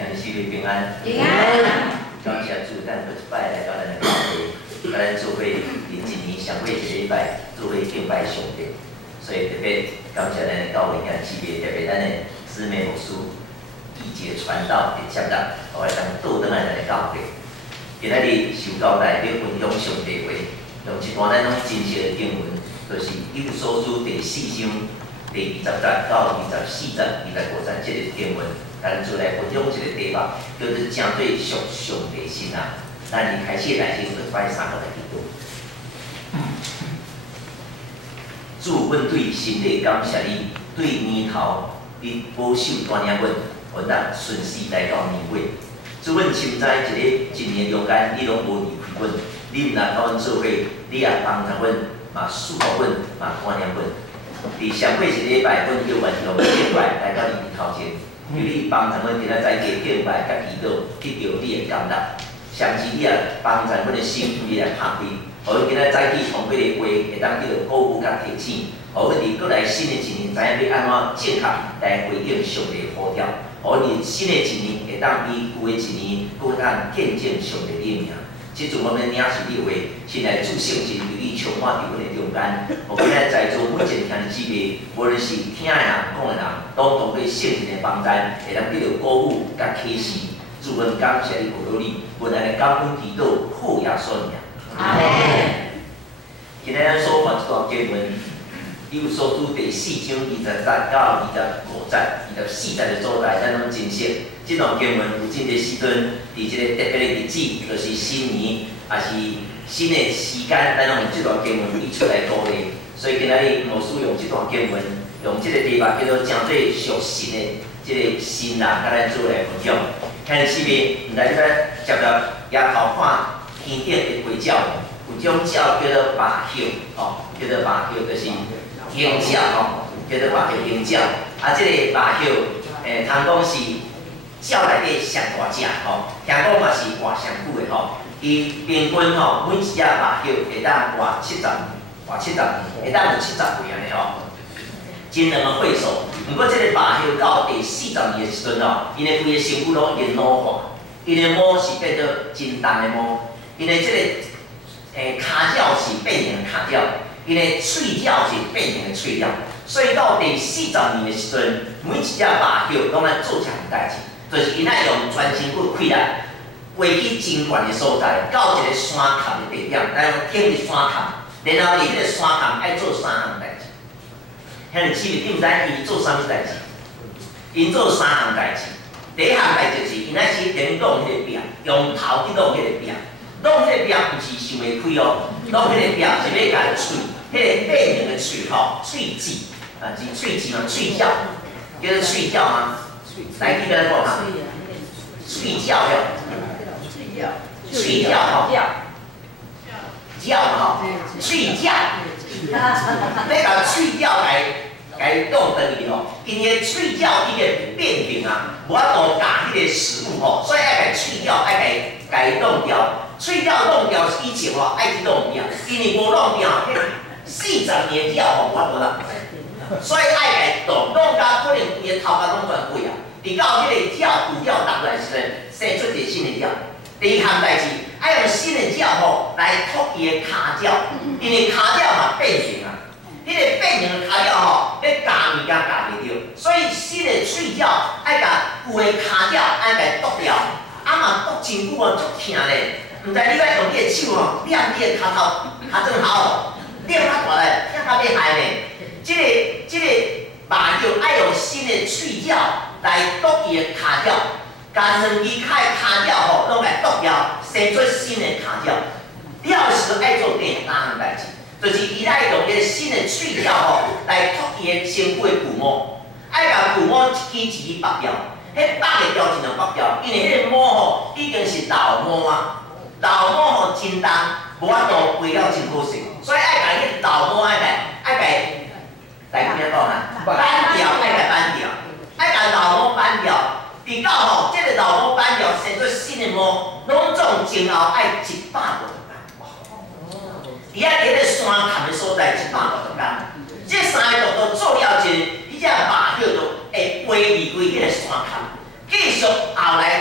今日四位平安。平安。感谢主，咱每一摆来到咱的教会，甲咱做伙伫一年上过一个礼拜，做伙敬拜上帝。所以特别感谢咱的教会今日四位，特别咱的姊妹牧师义节传道的接纳，互来当倒转来咱的教会。今仔日受交代要分享上帝话，用一段咱拢真实的经文，就是以弗所书第4章第20节到24节、25节这个经文。咱做来分享一个题目，叫做“正对属上帝心啊”。咱一开始来先就摆三个来祈祷。主，阮对神的感谢你，对年头你保守带领阮能顺势来到年尾。主，阮深知一年中间你拢无离开阮，你毋但甲阮做伙，你也帮助阮，嘛束缚阮，嘛带领阮。伫上过一个礼拜，阮叫完用敬拜来到你头前。求你帮助阮今仔载加敬拜、甲祈祷，得到你的感动。甚至你也帮助阮的心，你来拍开，互阮今仔载去从迄个话会当得到鼓舞甲提醒，互阮伫过来新的一年知影要安怎正确来回应上帝的呼召，互阮伫新的一年会当比旧的一年更当见证上帝的名。即阵我们领受你的话，先来主圣神由你充满伫阮的中间，互今仔在座每一个兄弟姊妹，无论是听的人、讲的人，都通过圣神的帮助，会当得到鼓舞甲启示。主，阮感谢你，鼓励你，阮安尼感恩祈祷，靠耶稣名。阿门。今日咱所看这段经文，以弗所书第4章20节到25节、24节的所在，咱拢真熟。这段经文有真侪时阵，伫一个特别的日子，就是新年，也是新的时间，咱拢用这段经文译出来鼓励。所以今仔日牧师用这段经文，用这个题目叫做“正对属神的这个新人”，甲咱做来分享。看四面，毋知你捌接到夜头看天顶的花鸟无？有种鸟叫做麻雀，叫做麻雀，就是鹰鸟叫做麻雀鹰鸟。啊，这个麻雀，通讲是鸟内底上大只，听讲嘛是活上久的伊平均每一只麻雀会当活70年，会当有70岁安尼真两个岁数。不过，这个麻雀到第40年的时阵因为规个身躯拢已经老化，因的毛是变做真重的毛，因为这个骹脚是变形的骹脚，因的喙脚是变形的喙脚，所以到第40年的时阵，每一只麻雀拢爱做一项代志，就是因爱用全身骨开来，飞去真悬的所在，到一个山坎的地点，咱用挺入山坎，然後伫迄个山坎爱做3項代志。兄弟姊妹，你毋知伊做啥物代志？因做3項代志。第一項代志就是因爱是连弄迄个饼，用头去弄迄个饼。弄迄个饼毋是想袂开弄迄个饼是要甲喙，迄个变形的喙喙齿是喙齿嘛，喙角，叫做喙角吗？来，你甲咱讲下。喙角喙角角嘛喙角。要甲喙角来弄转去因个喙角伊个变形无法度夹迄个食物所以爱甲喙角甲伊弄掉。喙角弄掉以前爱去弄掉，因为无弄掉，40年了无法度啦。所以爱甲伊弄到可能伊个头壳拢全毁啊。伫到迄个鸟有鸟落来时阵，生出一个新的鸟。第一项代志，爱用新的鸟来托伊的骹脚，因为骹脚嘛变形啊。迄个变形的骹脚要夹物件夹袂着，所以新的喙脚爱甲旧的骹脚爱甲剁掉，嘛剁真久足疼咧。毋知你要用你的手捏你的骹头，骹正好，捏较大咧，听较厉害咧。这个麻雀爱用新的喙脚来剁伊的骹脚。甲两支骹的骹脚拢来剁掉，生出新的骹脚。了时爱做第3项代志，就是伊爱用伊个新的喙脚来托伊的身躯的骨毛，爱甲骨毛一支一支拔掉。迄拔袂掉，尽量拔掉，因为迄个毛已经是老毛啊，老毛真重，无法度飞了真好势，所以爱甲迄老毛来怎样讲啊？扳掉，爱甲扳掉，爱甲老毛扳掉。直到这个老毛扳掉，生出新的毛，拢总前后爱150多天。伫迄个山坎的所在150多天，这3个动作做了后，伊只麻雀就会飞离开迄个山坎，继续后来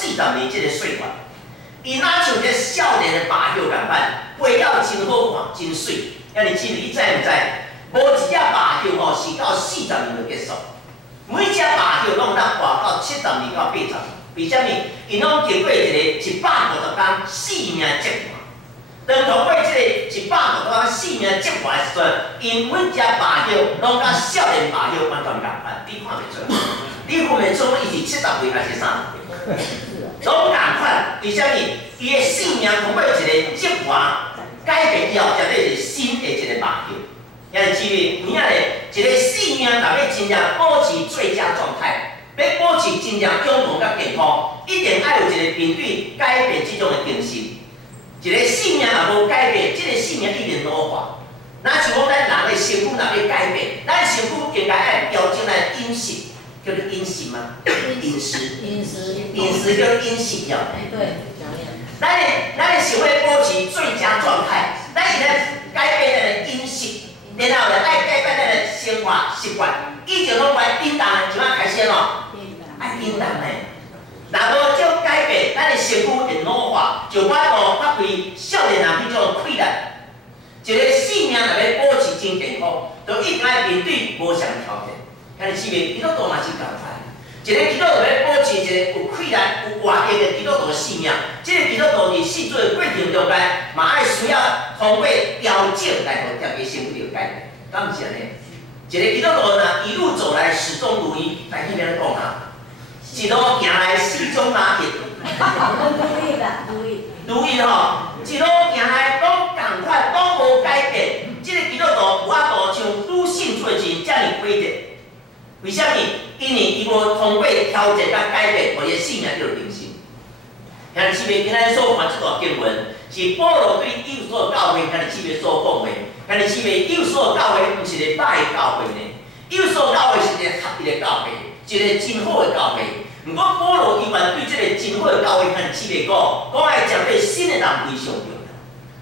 40年这个岁月，伊哪像这少年的芭蕉共款，花了真好看，真水。遐尼姊妹，你知毋知？无一只芭蕉吼是到40年就结束，每只芭蕉拢有当活到70年到80年。为虾米？因拢经过一个150天性命折磨。当通过这个150天性命折磨的时阵，因每只芭蕉拢甲少年芭蕉完全共款，你看袂出来。你看袂出伊是70岁还是30岁？拢共款。为虾米？伊的性命通过一个折磨改变以后，绝对是新的一个芭蕉。遐个姊妹，有影咧，一个性命若要真正保持最佳状态。要保持真正永动甲健康，一定要有一个面对改变这种的精神。一个性命若无改变，这个性命一定老化。那像讲咱人的身躯若要改变，咱身躯应该爱调整咱饮食，叫做饮食吗？饮食叫饮食了。对，咱想要保持最佳状态，咱应该改变咱的饮食，然后呢爱改变咱的生活习惯。以前拢爱叮当，就要开始咯。爱叮当嘞，若无照改变，咱的身躯会老化，就法度发挥少年人迄种气力。一个性命若要保持真健康，就一定要面对无常挑战。遐尼姊妹，基督徒嘛是共款。一个基督徒要保持一个有气力、有活力的基督徒的性命，这个基督徒伫信主的过程中间，嘛爱需要通过调整来互大家身躯着改变，敢毋是安尼？一个基督徒呢，一路走来始终如一，来听边讲啊？一路行来始终拿铁，如意吼，一路行来拢共款，拢无改变。这个基督徒无法度像拄信主的前遮尔规则，为虾米？因为伊无通过调整甲改变，互伊性命叫做定性。遐姊妹今仔所看这段经文，是保罗对以弗所教会遐姊妹所讲的。遐姊妹，以弗所教会毋是一个歹的教会呢，以弗所教会是一个合一的教会。一个真好的教会，不过保罗伊愿对这个真好的教会，向姊妹讲爱针对新的人非常重要。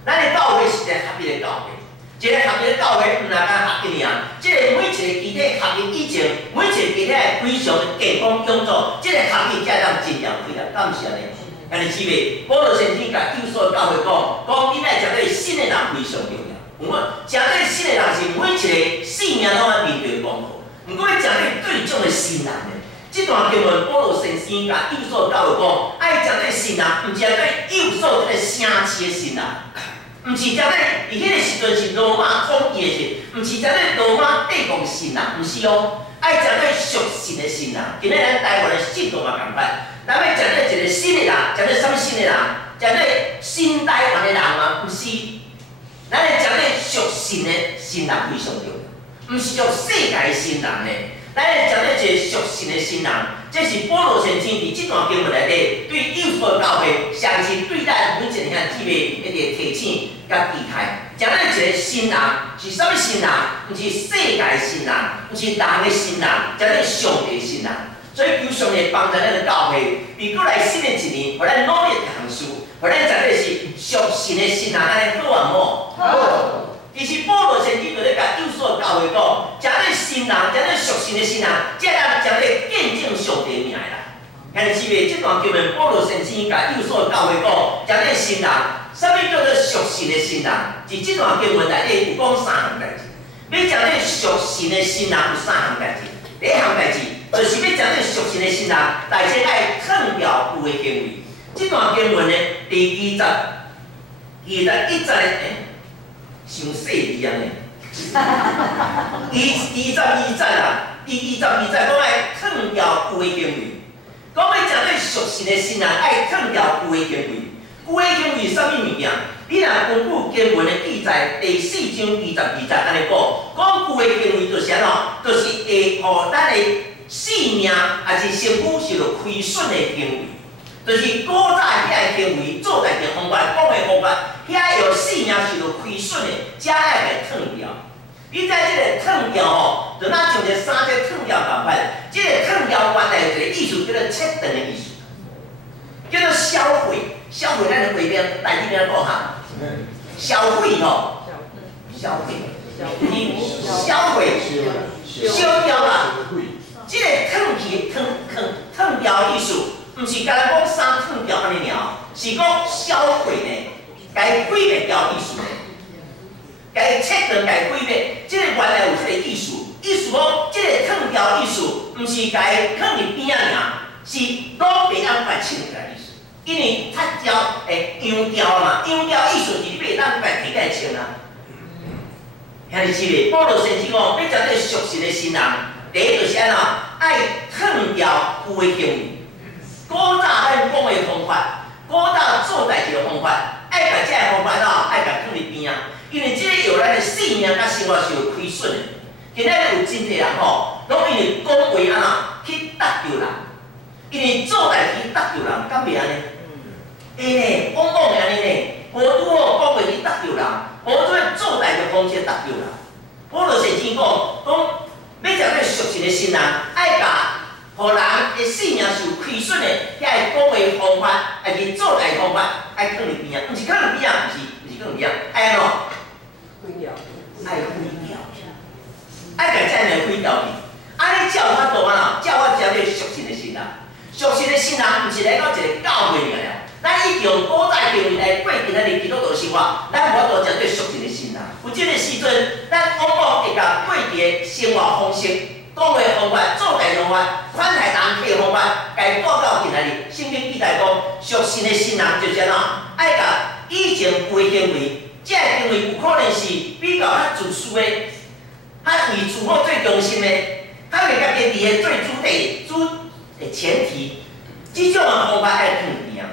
咱的教会是一个合一的教会，一个合一的教会唔单单合一尔，这个每一个基体合一以前，每一个基体非常的健康永驻，这个合一才当真正开来，敢毋是安尼？咱的姊妹，保罗先生甲以弗所教会讲你爱针对新的人非常重要。不过，针对新的人是每一个性命拢要面对功课。不过，要针对对种的新人呢，这段经文保罗先生甲以弗所教会讲，爱针对新人，毋是针对以弗所这个城市的新人，毋是针对伊迄个时阵是罗马统治的时，毋是针对罗马帝国的新人，毋是哦，爱针对属神的新人。今日咱台湾的信徒嘛共款，咱要针对一个新的人，针对什么新的人？针对新台湾的人嘛，毋是，咱要针对属神的新人非常重要。毋是属世界的新人呢，咱要针对一个属神的新人，这是保罗先生伫这段经文内底对以弗所教会，详细对待每一个兄姊妹一个提醒甲期待。针对一个新人是啥物新人？毋是世界的新人，毋是人的新人，针对上帝的新人。所以求上帝帮助咱的教会，伫过来新的一年，互咱努力行事，互咱针对是属神的新人，安尼好啊无？好。其实保罗先生就咧甲以弗所教会讲，针对新人，针对属神的新人，才能针对见证上帝名啦。兄姊妹，这段经文保罗先生甲以弗所教会讲，针对新人，啥物叫做属神的新人？是这段经文内底有讲3项代志。要针对属神的新人有3项代志。第一项代志就是要针对属神的新人，大家爱脱掉旧的行为。这段经文呢，第21节。伤细字安尼，22节啦，第22节讲爱脱掉旧的行为，讲要针对属神的新人爱脱掉旧的行为。旧的行为是啥物物件？你若根据经文的记载，第4章22节安尼讲旧的行为就是安怎？就是会互咱的性命还是身躯受到亏损的行为。就是古早遐个行为，做代志方法，讲的方法，遐有性命受到亏损的，才爱来脱掉。你在这个脱掉吼，就那像一个衫在脱掉共款。这个脱掉原来有一个意思，叫做切断的意思，叫做销毁。销毁咱的话边台语边讲哈，销毁吼，销毁，销毁，烧掉啦。这个脱掉意思。毋是干咱讲衫脱掉安尼尔，是讲销毁呢，该毁灭掉意思呢，该切断、该毁灭，即个原来有即个意思。意思讲，即个脱掉意思，毋是该放入边仔尔，是拢袂当来清起来意思。因为脱掉会扬掉嘛，扬掉意思是你袂当来提来清啊。兄弟姊妹，保罗先生讲，要针对属实的新人，第一就是安怎，爱脱掉有诶行为，古早咱讲诶方法，古早做代志诶方法，爱把这个方法爱甲脱入边仔，因为这个有咱诶性命甲生活是有亏损诶。今仔日有真侪人拢因为讲话安怎去得罪人，因为做代志得罪人，敢袂安尼？会呢，往往会安尼呢，无拄好讲话去得罪人。无做代志方式得罪人，保罗先生讲，要针对属实的新人，爱甲互人的性命是有亏损的，遐个讲话方法，爱去做代志方法，爱放入边啊，毋是放入边啊，毋是放入边啊，爱安怎？毁掉，爱毁掉，爱甲这样毁掉去。安尼照法度啊，照我针对属实的新人，属实的新人毋是来到一个教会尔。咱一定用古早经验来过今仔日基督徒生活，咱无多针对属实的新人。有即个时阵，咱往往会甲过伫的生活方式、讲话方法、做代志方法、款待人客方法，该报到今仔日。圣经记载讲，属实的新人就是安怎，爱甲以前有的行为，这个行为有可能是比较较自私的、较为自我最中心的，较为家己利益最主的前提，这种的方法爱脱边啊。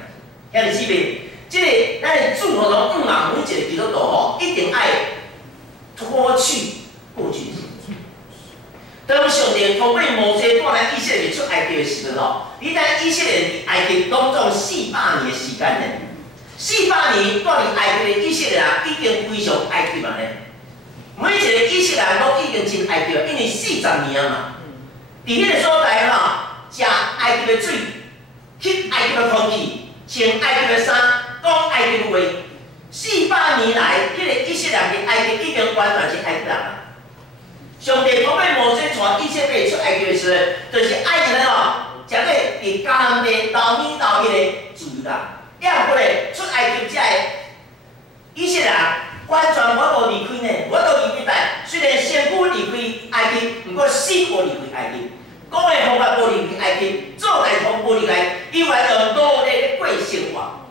兄弟姊妹，即个咱的主吼，拢每一个基督徒吼，一定爱脱去过去。当上帝通过摩西带咱以色列出埃及的时阵吼，你知以色列伫埃及当中400年的时间呢，400年带伫埃及的以色列人已经非常埃及人呢。每一个以色列人都已经真埃及了，因为40年啊嘛。伫迄个所在吼，食埃及的水，吸埃及的空气。穿埃及的衫，讲埃及的话，400年来，迄个以色列人埃及已经完全是埃及人啦。上帝通过摩西带以色列出埃及的时候，就是埃及人才要伫迦南地到米到迄个自由啦。要不咧出埃及，这个以色列人完全无法离开呢，无法离开在。虽然身躯离开埃及，不过心无离开埃及。讲的方法无离开埃及，做代志无离开，伊原用努力过生活，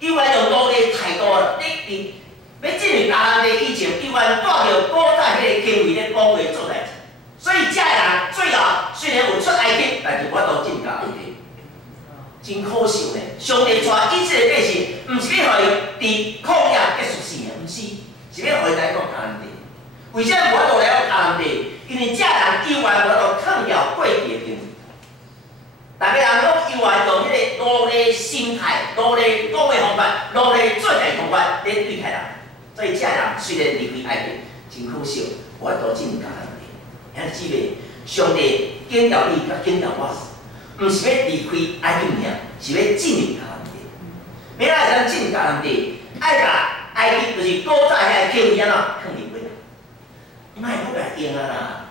伊原用努力态度你要进入迦南地以前，伊原带着古早迄个行为咧讲话做代志，所以这个人最后虽然有出埃及，但是我都进迦南地，真可惜呢。上帝带以色列百姓，毋是要互伊伫旷野结束生命，毋是，是要互伊来到迦南地。为啥我都来到迦南地？因为这人伊原我都脱掉过去的行为，大家人拢伊原用迄个努力心态、努力讲话方法、努力做代方法来对待人，所以这人虽然离开埃及，真可惜，我都进迦南地。兄弟姊妹，上帝拣调你，甲拣调我，毋是要离开埃及尔，是要进入迦南地。要来咱进迦南地，爱甲埃及就是古早遐个经验啊，放入去。莫搁甲用啊啦，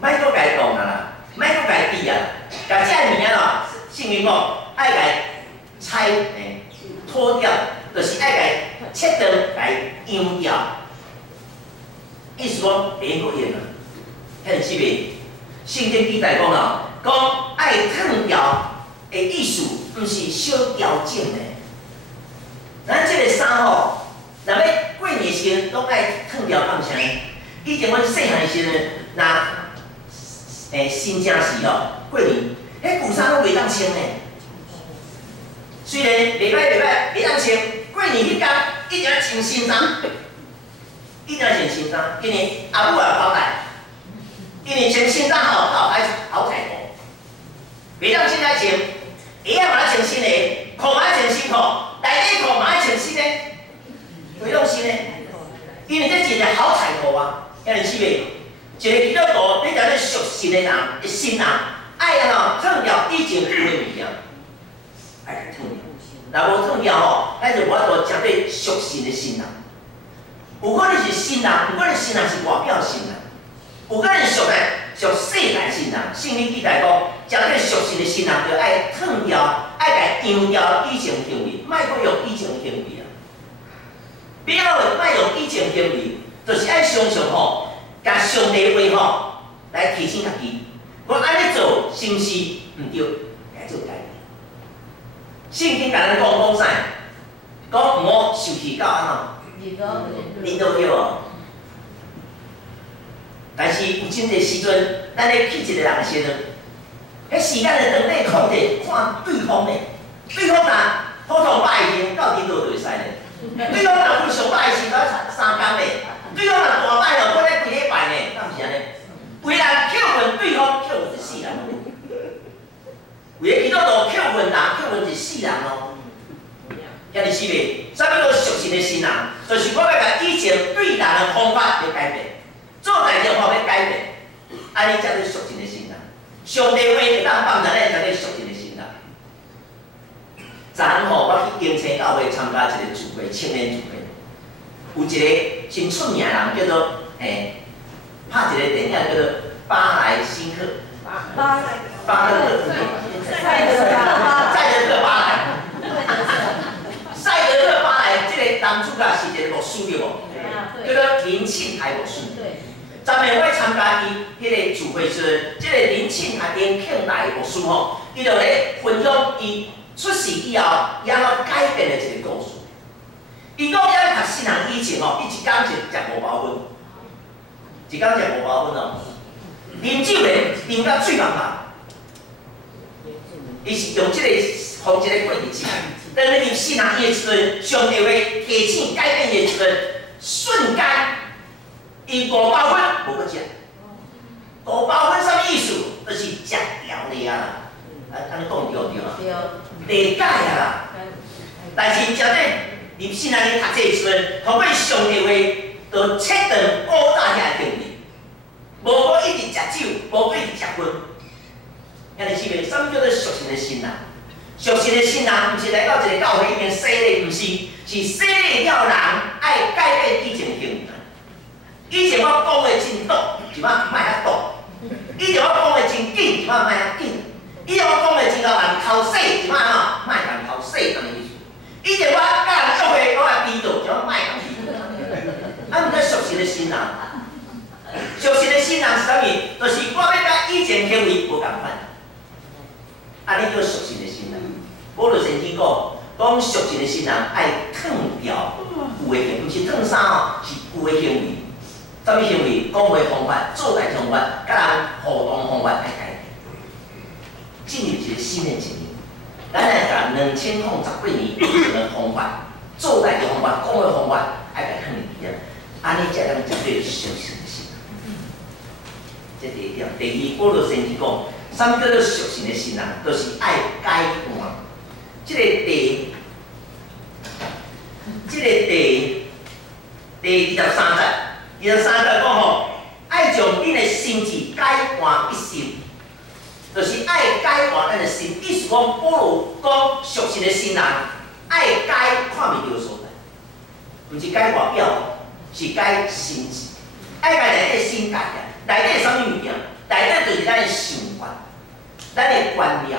莫搁甲讲啊啦，莫搁甲比啊，甲这个物件圣经讲爱甲拆脱掉，就是爱甲切断、甲扬掉。意思讲袂用搁用啊。兄弟姊妹，圣经记载讲讲爱脱掉的意思，毋是小调整的。咱这个衫吼，若要过年时拢爱脱掉干啥呢？以前阮细汉时阵，若新正时过年，迄旧衫拢袂当穿呢。虽然袂歹，袂当穿，过年迄天一定要穿新衫，一定要穿新衫，因为阿母也交代，因为穿新衫好彩头，袂当现在穿，鞋仔嘛要穿新的，裤嘛要穿新裤，内底裤嘛要穿新的，袂当新的，因为这是一个好彩头啊。兄弟姊妹，一个基督徒，你就咧属神的人，的心人，爱脱掉以前有的物件，爱脱掉。若无脱掉吼，咱就无法度针对属神的心人。有可能是新人，有可能新人是外表新人，有可能属世界新人。圣经记载讲，真正属神的新人，就爱脱掉，爱甲扬掉以前行为，莫搁用以前行为啊！别个莫用以前行为，就是爱常常吼，甲上帝话吼来提醒家己，我安尼做是毋是毋对？该做改变。圣经甲咱讲啥？讲毋好受气到安怎？领导对无？但是有真侪时阵，咱咧去一个人的时阵，迄时间的长短控制看对方的，对方若普通歹的，到顶倒就会使咧；对方若非常歹的，是到三工咧；对方若大歹哦，我咧规礼拜呢，敢毋是安尼？为人扣分对方扣分一世人，为了基督徒扣分人扣分一世人哦。遐尼是袂？啥物叫属神的新人？就是我要甲以前对人的方法要改变。做代志方面改变，安尼才是属神的新人。上帝话会当放在咱才是属神的新人。昨昏吼，我去金青教会参加一个聚会，青年聚会，有一个真出名的人叫做拍一个电影叫做《巴莱辛克》，巴勒克，塞德克巴莱，塞德克巴莱，这个男主角是一个牧师对无？叫做林庆台牧师。昨暝我参加伊迄个聚会时，即个林庆台牧师吼，伊就咧分享伊出世以后，伊安怎改变的一个故事。伊讲咱读新人以前吼，伊一工就食5包粉，一工食5包粉哦。啉酒咧，啉到嘴茫茫。伊是用即个方即个过日子。当你入新人伊的时阵，上帝会提醒改变的时阵，瞬间。伊5包粉无搁食，5包粉啥物意思？就是食调咧啊！安尼讲对唔对啊？理解啊啦。但是真正入信安尼读册时阵，通过上帝话，就切断古早遐行为，无搁一直食酒，无搁一直食薰。遐尼是袂？啥物叫做属神的新人？属神的新人，毋是来到一个教会里面洗礼，毋是，是洗礼了人爱改变以前行为。以前我讲的真毒，即摆莫遐毒；以前我讲的真紧，即摆莫遐紧；以前我讲的真够人头洗，即摆吼莫人头洗，安尼意思。以前我甲人约会，我来逼倒，即摆莫人逼倒。啊，毋过属神的新人，属神的新人是啥物？就是我要甲以前行为无共款。安尼叫属神的新人。保罗圣经讲属神的新人爱脱掉旧的行为，毋是脱衫哦，是旧的行为。啥物行为？讲话方法、做代方法、甲人互动方法爱改变，进入一个新的一年。咱来甲2018年以前的方法、做代的方法、讲话方法爱改脱一点，安尼才能绝对属神的新人。这第一点。第二，保罗圣经讲，啥物叫做属神的新人？就是爱改换。这个第23节。23节讲吼，爱将恁的心智改换一新，就是爱改换咱的心。意思讲，保罗讲属神的新人爱改看袂到的所在，毋是改外表，是改心智。爱甲内底心改嘅，内底啥物物件？内底就是咱的想法、咱的观念，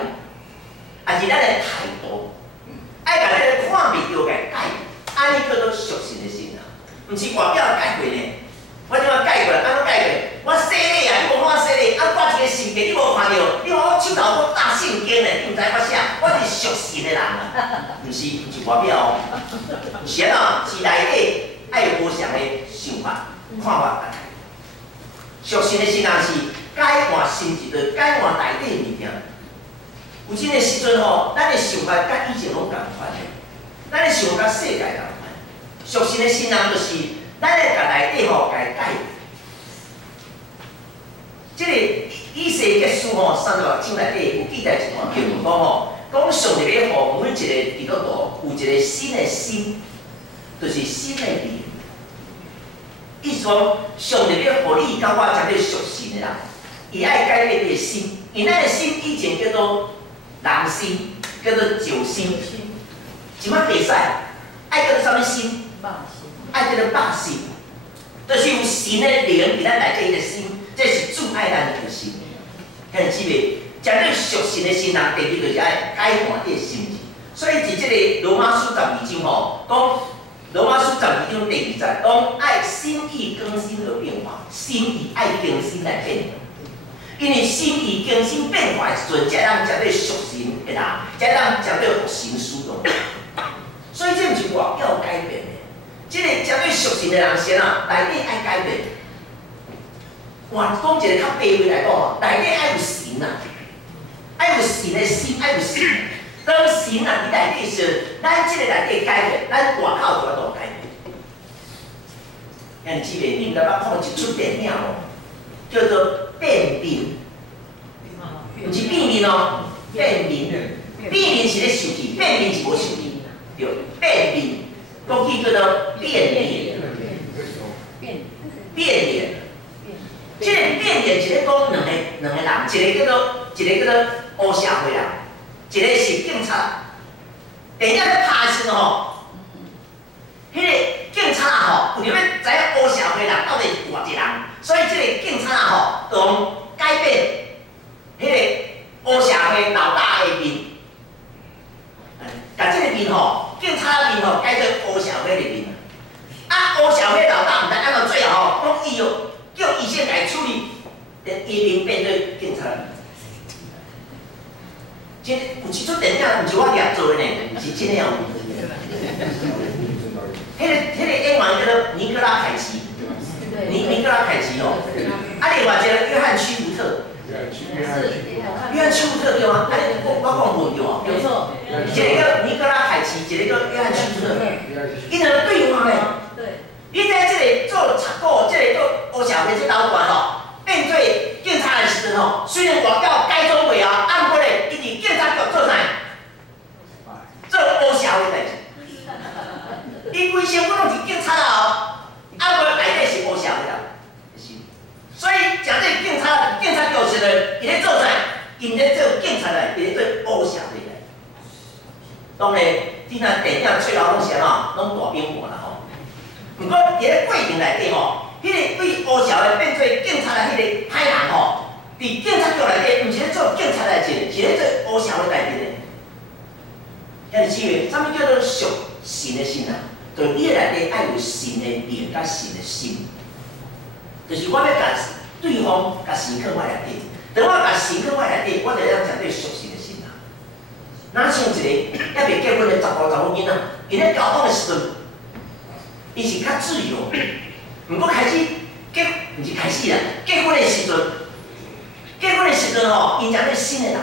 也是咱的态度。爱甲咱的看袂到嘅改，安尼叫做属神的新人，毋是外表改过呢。我怎啊改过来？安怎改过？我洗礼啊，你无看我洗礼，啊，我一个圣经你无看到，你看我手头我打圣经咧，你毋知我啥？我是属神的人啊，毋是外表哦，是啊，是内底爱有无常的想法、看法。属神的新人是改换心智，就改换内底物件。有真个时阵吼，咱的想法甲以前拢共款的，咱的想法甲世界共款。属神的新人就是。咱咧甲内底吼改改，即个以西结书吼36章内底有记载一段经文讲吼，讲上帝要互每一个基督徒有一个新的心，就是新的灵。意思讲，上帝要互你甲我才叫属神的人，伊爱改变你的心，因咱的心以前叫做人心，叫做旧心，即摆袂使，爱叫做啥物心？爱叫做百姓，就是有神的灵伫咱内底的心，这是主爱咱的心。看姊妹，绝对属神的新人，第二就是爱改换你的心志。所以伫即个罗马书12章吼，讲罗马书12章第20节，讲爱心意更新而变化，心意爱更新来变化。因为心意更新变化的时阵，才让绝对属神的人，才让绝对服神使用。所以这毋是外表改变的，即个绝对属神的人先啊，内底爱改变。话讲一个较卑微来讲吼，内底爱有神啊，爱有神的心，爱有神。当神啊，伫内底时，咱即个内底改变，咱外口就要改变。像即个，你毋知捌看一出电影无？叫做变面，毋是变面哦，变面。变面是咧受气，变面是无受气。对，变面，国语叫做变脸。变脸，即个变脸是咧讲两个人，一个叫做黑社会人，一个是警察。电影咧拍的时阵吼，迄个警察吼，为着要知影黑社会人到底是偌一人，所以即个警察吼，就用改变迄个黑社会老大的面，甲即个面吼，警察的面吼改做黑社会的面。啊，黑社会老大毋知安怎最后吼，讲伊哦叫医生来处理，伊面变做警察的面。即有一出电影，毋是我捏做的呢，是真诶哦。迄个演员叫做尼克拉凯奇，尼克拉凯奇哦。啊，另外一个约翰屈福特，约翰屈福特对吗？啊，我讲无对哦。没错。一个叫尼克拉凯奇，一个叫约翰屈福特，因两个对话咧。对。你在即个做插股，即个做黑社会这老板吼，变做警察的时阵吼，虽然外表改装过啊，按过咧，伊伫警察局做啥？做黑社会代志。伊规身躯拢是警察啊，按过内底是黑社会啊，是。所以诚正警察局时阵，伊咧做啥？伊咧做警察来，伊咧做黑社会来。当然，你若电影吹老拢是安怎，拢大兵盘啦吼。毋过伫咧过程内底吼，迄个对黑社会变做警察的迄个歹人吼，伫警察局内底，毋是咧做警察代志，是咧做黑社会代志的。遐是指个，啥物叫做属神的心啊？就是你内底爱有神的灵甲神的心，就是我要甲对方甲神放我内底，等我甲神放我内底，我就要绝对属神的心啊。哪像一个还未结婚的查甫囡仔，因咧交往的时阵。伊是较自由，毋过开始毋是开始啦，结婚的时阵吼，因成做新的人，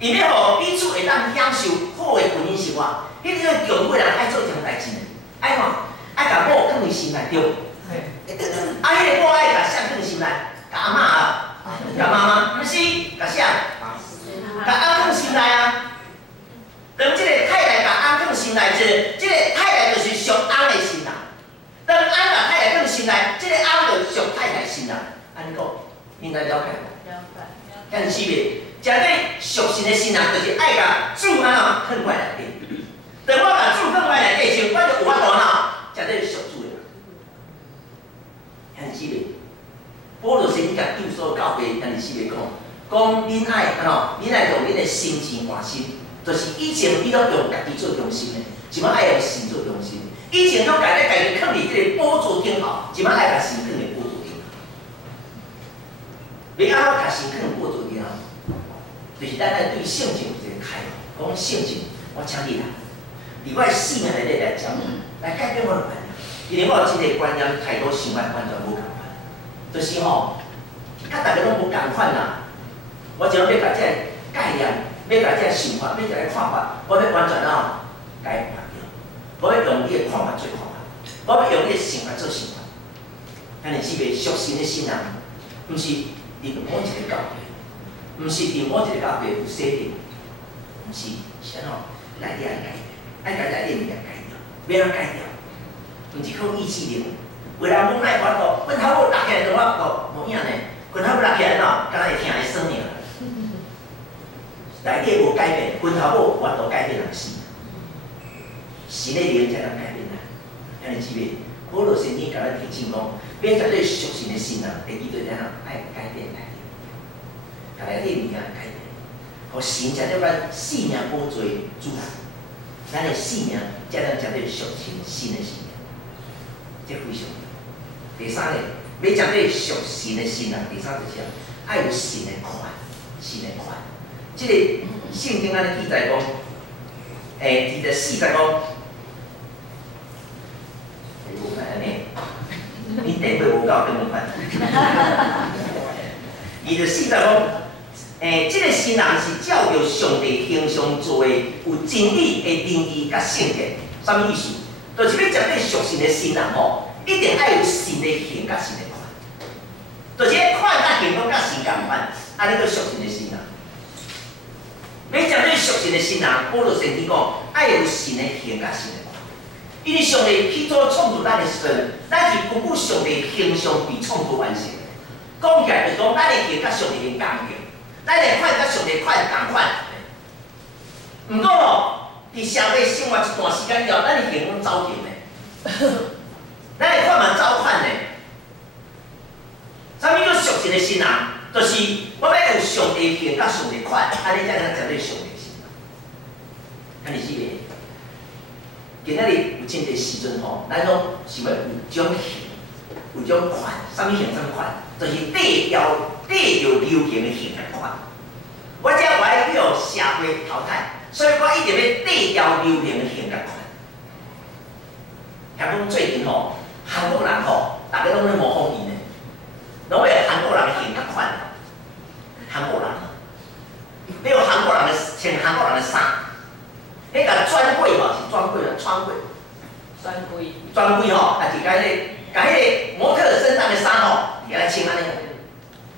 伊要互彼此会当享受好的婚姻生活。迄个强迫人爱做一项代志，爱怎？爱甲某放伫心内对。啊，迄个某爱甲谁放伫心内？甲阿嬷啊，甲妈妈，毋是甲谁？甲翁放心内啊。当即个太太甲翁放心内，即个太太就是属翁的心人。当翁甲太太放心内，即个翁就属太太心人。安尼讲，应该了解无？了解。但是是袂，绝对属神的心人，就是爱甲主安怎放我内底。当我甲主放我内底时，我就有法度哪，绝对属主的。但是是袂，保罗先甲丢所教会，但是是袂讲恁爱恁爱用恁的心情换心。就是以前你拢用家己做中心的，即摆爱用神做中心。以前拢家己放伫即个宝座顶头，即摆爱甲神放伫宝座顶头。要安怎甲神放宝座顶头？就是咱爱对圣经有一个开放，讲圣经，我请你来，伫我的生命内底来讲，来改变我的观念。因为我有一个观念，太多想法完全无共款，就是吼，甲大家拢无共款啦。我只要甲这个概念。要甲这想法，要这个看法，我要完全改变掉。我要用你的看法做看法，我要用你的想法做想法。安尼是袂属神的心人，毋是伫某一个教会，毋是伫某一个教会有设定，毋是啥吼内底爱改掉，爱甲内底物件改掉，要安改掉，毋是靠意志力。为人讲爱法度，拳头骨落起来就法度，无影呢。拳头骨落起来喏，敢若会疼会酸尔。内底无改变，拳头无法度改变人心。神的灵才能改变人。安尼是袂？保罗圣经甲咱提醒讲，要绝对属神的心人，第一对咱爱改变内底。甲内底物件改变，互神才了咱性命保全祝福，咱的性命才能绝对属神新的性命，这非常重要。第三个，要绝对属神的新人，第三就是爱有神的款，神的款。这个圣经安尼记载讲，24节讲，有哪安尼？你电话无够跟我款。24节讲，这个新人是照着上帝形象做的，有真理的灵义甲圣洁。什么意思？就是要绝对属神的新人吼，一定爱有神的形甲神的款。就是款甲形拢甲神共款，安尼个属神的新人。要绝对属神的新人，保罗圣经讲，爱有神的形甲神的款。因为上帝起初创造咱的时阵，咱是根据上帝形象被创造完成的。讲起来就是讲，咱的形甲上帝形共样，咱的款甲上帝款共款。毋过哦，伫社会生活一段时间了，咱的形拢走形的，咱的款嘛走款的。啥物叫属神的新人？就是我要有上帝形甲上帝款，安尼才能绝对上帝新人。安尼是袂？今仔日有真侪时阵吼，咱拢是要有种形，有种款，啥物形啥物款，就是缀着流行的形甲款。我只我爱叫社会淘汰，所以我一定要缀着流行的形甲款。听讲最近吼，韩国人吼，大家拢咧模仿伊呢，拢要韩国人的形甲款。韩国人，你有韩国人的穿韩国人的衫，迄个专柜嘛是专柜啦，穿柜。专柜吼，啊是甲迄个模特身上的衫吼，伫来穿安尼，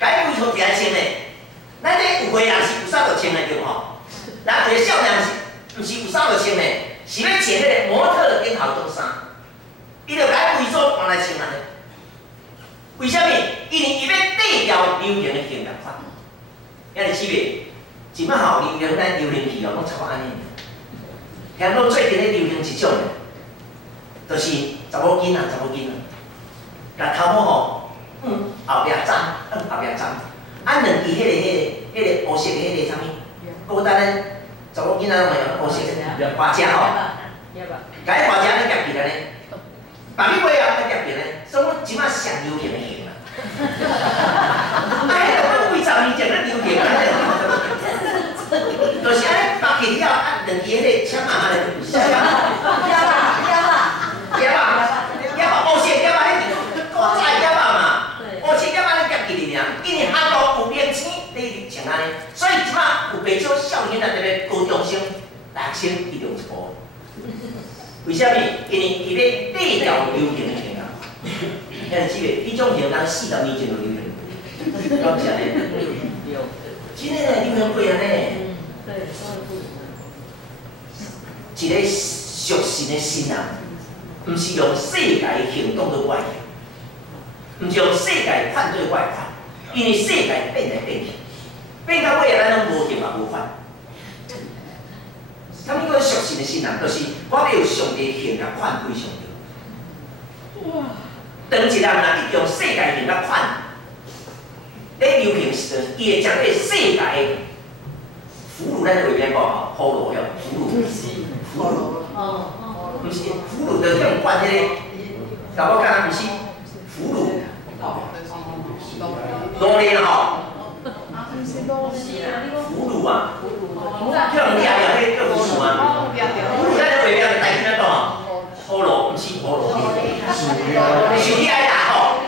甲迄柜头伫来穿咧。咱这有岁人是有衫就穿的对吼，咱有个少年是，毋是有衫就穿的，是要穿迄个模特顶头种衫，伊就甲迄柜座换来穿安尼。为什么？因为伊要缀条流行的形甲款。遐尼区别，即摆吼流行咱流行去哦，拢差不多安尼。听讲最近咧流行一种的，就是查某囡仔，甲头毛吼，后壁粘，后壁粘，啊两支迄个黑色的迄个啥物，高单咧，查某囡仔拢会用黑色的花夹吼，甲迄花夹咧夹起来咧，把你尾啊咧夹起来，所以我即摆上流行的型啦。哎，我几十年前咧流行啊，就是安尼绑起了，啊两支迄个枪啊，安尼，黑色夹啊，迄古早夹啊嘛，黑色夹啊咧夹起哩尔，因为韩国有明星咧穿安尼，所以即摆有袂少少年仔特别高中生、大学生伊用一部。为什么？因为伊咧缀条流行的型啊，遐是个，迄种型咱40年前就流行过，敢是安尼？真诶咧，流行过安尼。一个属神的新人，毋是用世界的行动做外形，毋是用世界款做外款，因为世界变来变去，变到尾啊，咱拢无形也无款。啥物叫属神的新人？就是我要有上帝形甲款归上帝。当一人若一用世界形甲款咧流行时阵，伊会将对世界的俘虏咱画面讲吼，俘虏哟，俘虏，毋是俘虏，就是用关迄个，但我讲毋是俘虏，奴隶啦吼，俘虏啊，叫人掠掠迄叫俘虏啊，俘虏咱咧画面大听得懂啊？俘虏毋是俘虏，是你爱打吼。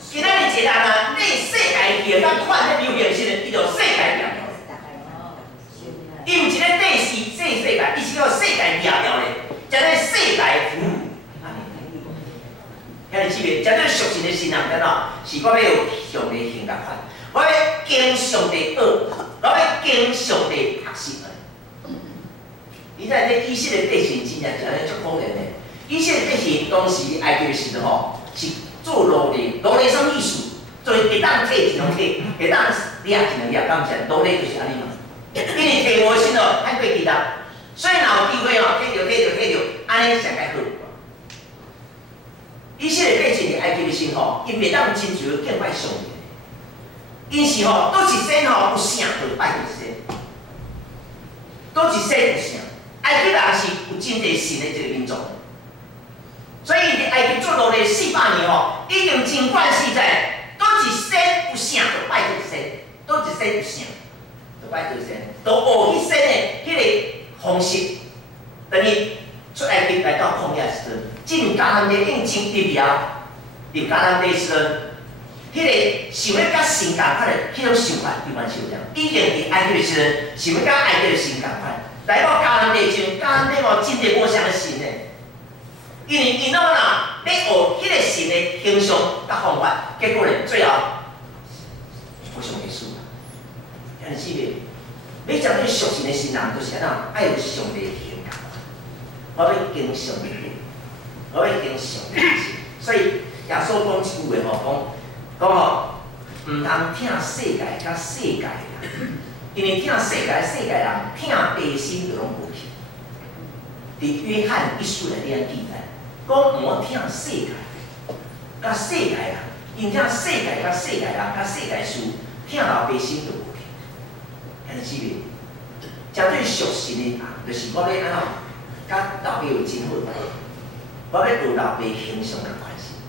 今仔日一人啊，你世界形甲款咧流行时阵，伊就世界掠。伊毋是咧缀世界，伊是叫世界掠了咧，才咧世界俘虏。遐尼区别，才对属神的新人怎咯？是我要有上帝形甲款，我要经上帝学，我要经上帝学习的。你知这以色列百姓真正真咧足可怜的。以色列百姓当时埃及的时阵吼，是做奴隶，奴隶啥意思？就是会当摕一两摕，会当掠一两掠，敢是？奴隶就是安尼嘛。因为摕无时哦，太过其他，所以若有机会哦，摕着，安尼上解好。以色列百姓伫埃及的时吼，因袂当真侪敬拜上帝，因是吼，倒一生吼有啥就拜对啥，倒一生有啥？埃及人是有真侪神的一个民族，所以伫埃及做落来400年吼，已经真惯势在，倒一生有啥就拜对啥，倒一生有啥就拜对啥，就学迄生的迄个方式，等于出埃及来到旷野时阵，进迦南地应进入了，入迦南地时阵。迄个想要甲神共款的，迄种想法对蛮少了。以前伫埃及的时阵，想要甲埃及的神共款，来到迦南地时，迦南地无真侪无相的神呢。因为因拢若要学迄个神的形象甲方法，结果呢，最后无上袂输。但是呢，要针对属神的神人，就是安怎爱有上帝的形象。我要敬上帝，我要敬上帝的神。所以耶稣讲一句话吼，讲吼，毋通听世界甲世界人，因为听世界人听白心就拢无去。伫约翰一书内底记载，讲毋好听世界甲世界人，因听世界甲世界人甲世界事，听老白心就无去。安尼指明，针对属神的人，就是我要安怎甲老爸有真好的关系，我要有老爸形象的关系，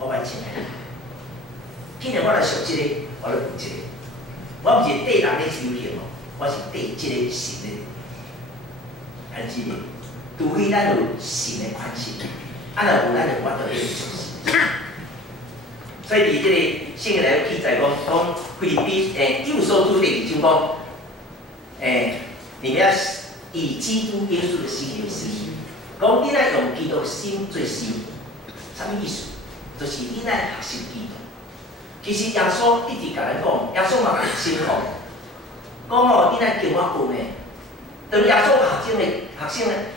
我要亲爱。既然我来属即个，我来有即个，我毋是缀人咧修行哦，我是缀即个神的。安怎呢？除非咱有神的款式，若有咱就法度去属神。所以伫即个圣经内记载讲腓立比以弗所书第2章讲，你们要以基督耶稣的心为心，讲你来用基督心做心，啥物意思？就是你来学习基督。其实耶稣一直甲咱讲，耶稣嘛甲先讲，讲吼，你来跟我混诶。当耶稣学生咧，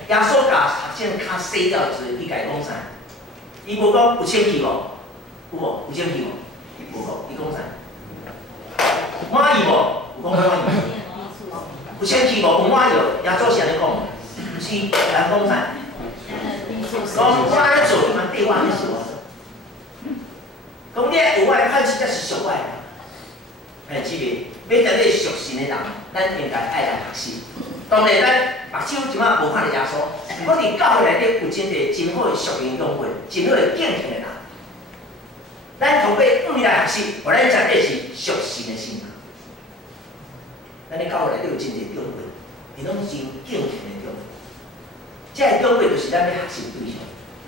耶稣甲学生骹洗掉时，伊甲伊讲啥？伊无讲有清气无？有无？有清气无？无讲，伊讲啥？满意无？有讲满意。有清气无？有满意无？耶稣是安尼讲，毋是人讲啥？讲我安尼做，你嘛对我安尼做。讲你有我的款式，才是属我的。哎，这个要针对属神的人，咱应该爱来学习。当然，咱目睭即摆无看到耶稣，不过伫教会内底有真侪真好的属灵用会，真好的敬虔的人。咱通过来学习，互咱绝对是属神的心。咱咧教会内底有真侪用会，伊拢真敬虔的用会。这个用会就是咱要学习的对象。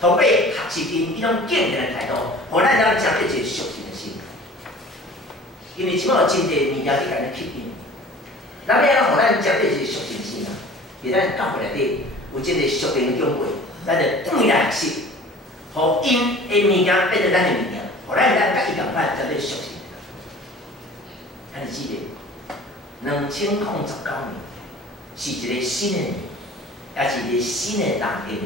通过学习因迄种敬虔的态度，互咱能建立一个属神的心。因为即摆有真侪物件伫甲咱吸引，咱要互咱建立一个属神心啊！伫咱教会内底有真侪属灵的用会，咱就来学习，互因的物件变成咱的物件，互咱甲伊共款建立属神。安尼记得，2019年是一个新的年，也是一个新的人的年。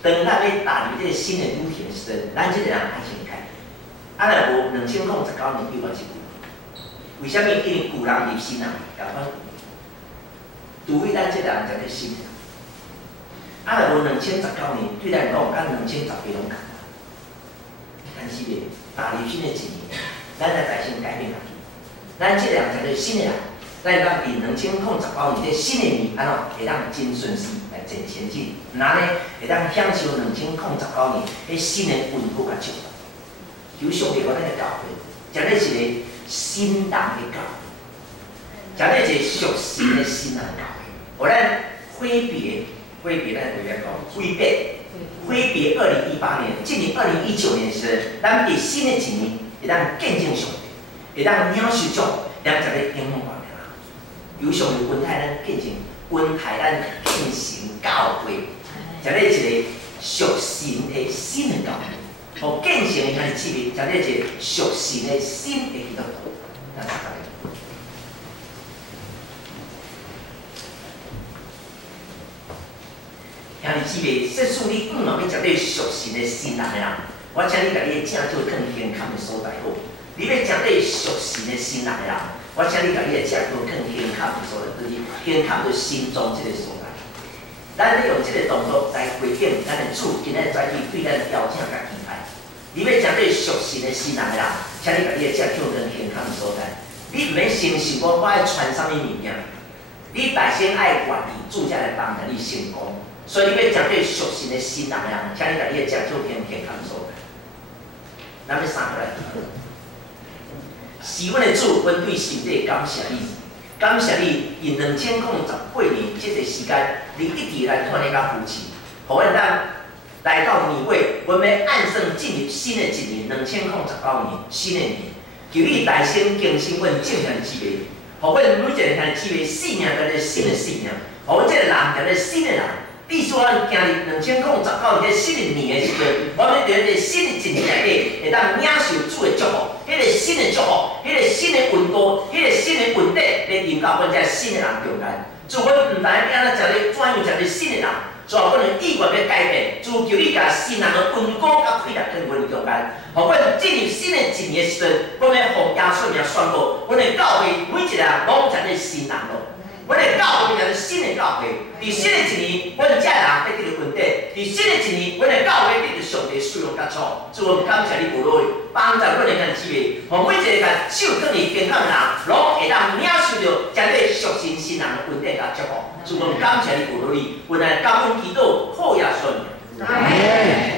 当咱要踏入这个新的旅程时，咱这个人爱先开。若无2019年又我一句，为什么？因为旧人入新人，也反旧。除非咱这个人才是新人。若无2019年，对咱讲，甲2018拢共。但是咧，踏入新的一年，咱来在先改变下去。咱这个人才是新的人，咱要比2019年这新的年，安怎会当真顺势来前进？那呢，会当享受2019年迄新的温度甲祝福。求上帝，我咱个教会，真係一個新人嘅教會，真係一個屬神嘅新人教會。我咱揮別咱會員講揮別2018年，今年2019年時，咱伫新的一年，會當見證上帝，會當領受主，咱就咧應用完啦。求上帝恩待咱見證，恩待咱建成教會，真係一個屬神嘅新嘅教會。互建成的遐智慧，才咧一个属神的新的基督徒。咱大家。遐哩智慧，说出你要绝对属神的新人的人，我请你家己正少更健康的所在好。你要绝对属神的新人的人，我请你家己正少更健康的所在，就是健康的心中这个所在。咱要用这个动作来回应咱的主，今日在去对咱的调整甲期待。你要针对属神的新人的人，请请你把你的食酒跟健康的所在，你唔免承受我爱传啥物物件，你大先爱管理，主才来帮助你成功。所以你要绝对属神的新人啊，请你把你的食酒跟健康的所在。咱要三个来谈。是阮的主，阮对神地感谢你，感谢你以2018年这个时间，你一直来看你甲扶持，互阮咱来到年尾，阮要按算进入新的一年，2019年新的年，求你大先更新阮正向滋味，互阮每一个人滋味生命变做新的生命，互阮这个人变做新的人。必须咱行入2019年这新的年的时阵，我们伫个新的一年内底，会当领受主的祝福，迄个新的祝福，迄个新的温度，迄个新的稳定，来引导阮这新的人中间。主，阮唔知要安怎食咧，怎样食咧新的人，主，阮的意愿要改变。主，求你甲新人的温故甲气力跟阮中间，互阮进入新的一年的时阵，阮要奉耶稣名宣布，阮的教会每一个人拢食咧新人咯。阮的教会就是新的教会，伫新的一年，阮这人要得到稳定；伫新的一年，阮的教会得到上帝使用甲助。主，我感谢你鼓励，帮助阮的人滋味，互每一个甲手更是健康的人，拢会当领受到绝对属神新人的稳定甲祝福。主，我感谢你鼓励，阮来感恩祈祷，靠耶稣名。